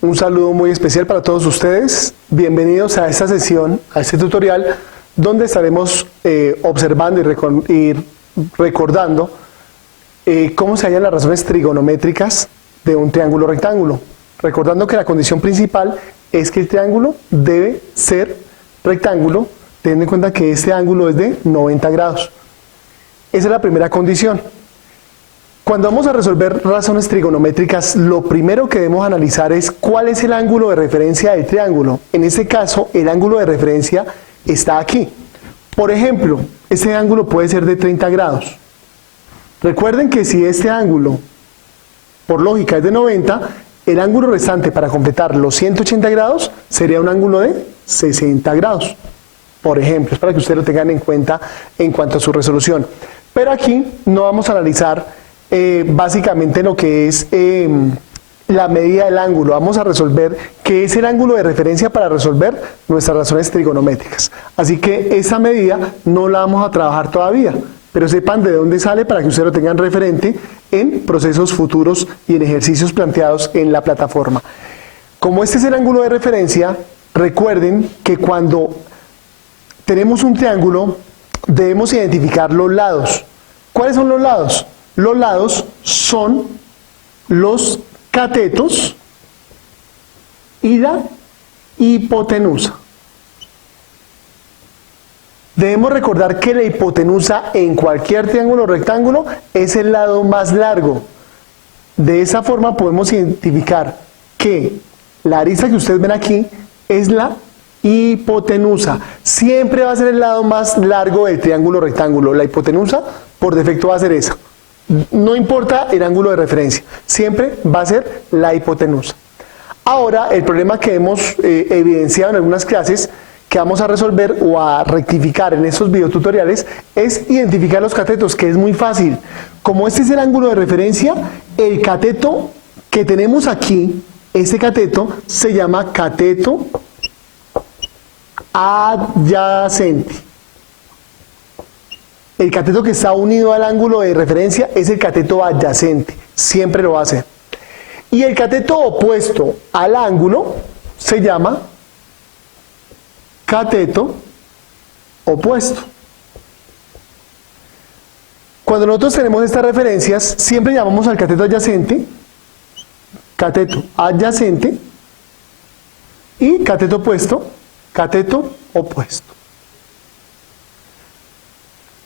Un saludo muy especial para todos ustedes. Bienvenidos a esta sesión, a este tutorial, donde estaremos observando y recordando cómo se hallan las razones trigonométricas de un triángulo rectángulo. Recordando que la condición principal es que el triángulo debe ser rectángulo, teniendo en cuenta que este ángulo es de 90 grados. Esa es la primera condición. Cuando vamos a resolver razones trigonométricas, lo primero que debemos analizar es cuál es el ángulo de referencia del triángulo. En este caso, el ángulo de referencia está aquí. Por ejemplo, este ángulo puede ser de 30 grados. Recuerden que si este ángulo, por lógica, es de 90, el ángulo restante para completar los 180 grados sería un ángulo de 60 grados. Por ejemplo, es para que ustedes lo tengan en cuenta en cuanto a su resolución. Pero aquí no vamos a analizar básicamente lo que es la medida del ángulo. Vamos a resolver qué es el ángulo de referencia para resolver nuestras razones trigonométricas. Así que esa medida no la vamos a trabajar todavía, pero sepan de dónde sale para que ustedes lo tengan referente en procesos futuros y en ejercicios planteados en la plataforma. Como este es el ángulo de referencia, recuerden que cuando tenemos un triángulo debemos identificar los lados. ¿Cuáles son los lados? Los lados son los catetos y la hipotenusa. Debemos recordar que la hipotenusa en cualquier triángulo o rectángulo es el lado más largo. De esa forma podemos identificar que la arista que ustedes ven aquí es la hipotenusa. Siempre va a ser el lado más largo del triángulo o rectángulo. La hipotenusa por defecto va a ser esa. No importa el ángulo de referencia, siempre va a ser la hipotenusa. Ahora, el problema que hemos evidenciado en algunas clases que vamos a resolver o a rectificar en estos videotutoriales es identificar los catetos, que es muy fácil. Como este es el ángulo de referencia, el cateto que tenemos aquí, este cateto se llama cateto adyacente. El cateto que está unido al ángulo de referencia es el cateto adyacente, siempre lo va a ser. Y el cateto opuesto al ángulo se llama cateto opuesto. Cuando nosotros tenemos estas referencias, siempre llamamos al cateto adyacente y cateto opuesto, cateto opuesto.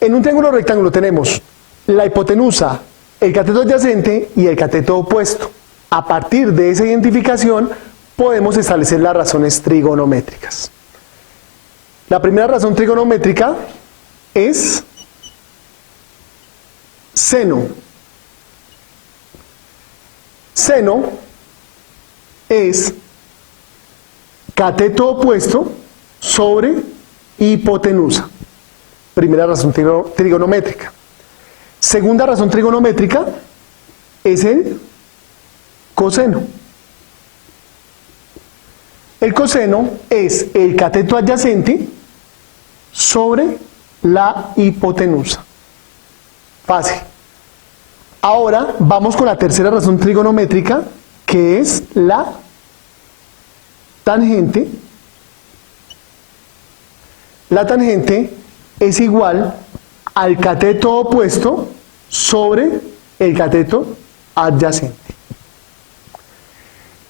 En un triángulo rectángulo tenemos la hipotenusa, el cateto adyacente y el cateto opuesto. A partir de esa identificación podemos establecer las razones trigonométricas. La primera razón trigonométrica es seno. Seno es cateto opuesto sobre hipotenusa. Primera razón trigonométrica. Segunda razón trigonométrica es el coseno. El coseno es el cateto adyacente sobre la hipotenusa. Fácil. Ahora vamos con la tercera razón trigonométrica, que es la tangente. La tangente es igual al cateto opuesto sobre el cateto adyacente.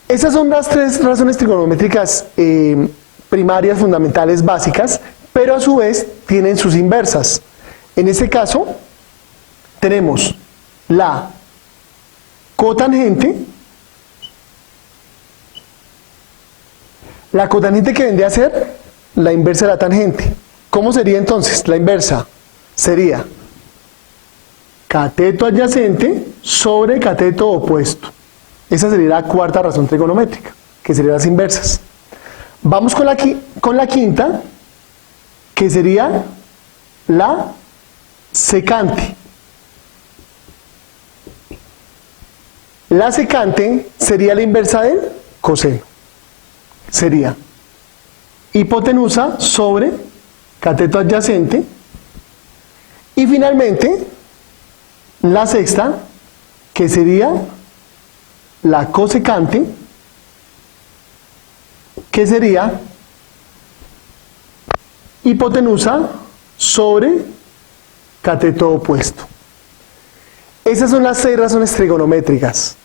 Esas son las tres razones trigonométricas primarias, fundamentales, básicas, pero a su vez tienen sus inversas. En este caso, tenemos la cotangente. La cotangente que vendría a ser la inversa de la tangente. ¿Cómo sería entonces la inversa? Sería cateto adyacente sobre cateto opuesto. Esa sería la cuarta razón trigonométrica, que serían las inversas. Vamos con la quinta, que sería la secante. La secante sería la inversa del coseno. Sería hipotenusa sobre cateto adyacente. Y finalmente, la sexta, que sería la cosecante que sería hipotenusa sobre cateto opuesto. Esas son las 6 razones trigonométricas.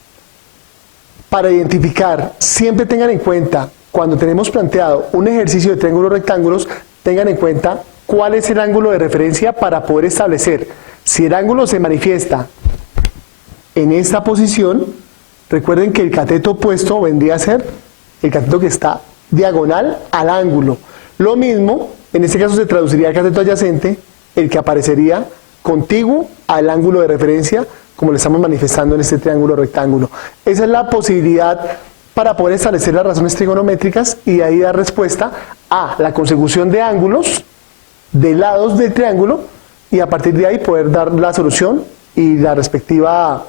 Para identificar, siempre tengan en cuenta, cuando tenemos planteado un ejercicio de triángulos rectángulos, tengan en cuenta cuál es el ángulo de referencia para poder establecer. Si el ángulo se manifiesta en esta posición, recuerden que el cateto opuesto vendría a ser el cateto que está diagonal al ángulo. Lo mismo, en este caso se traduciría el cateto adyacente, el que aparecería contiguo al ángulo de referencia, como lo estamos manifestando en este triángulo rectángulo. Esa es la posibilidad para poder establecer las razones trigonométricas y de ahí dar respuesta a la consecución de ángulos de lados del triángulo y a partir de ahí poder dar la solución y la respectiva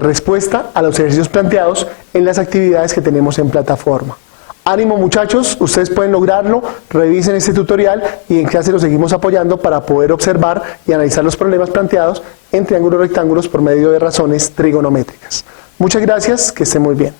respuesta a los ejercicios planteados en las actividades que tenemos en plataforma. Ánimo muchachos, ustedes pueden lograrlo, revisen este tutorial y en clase los seguimos apoyando para poder observar y analizar los problemas planteados en triángulos rectángulos por medio de razones trigonométricas. Muchas gracias, que estén muy bien.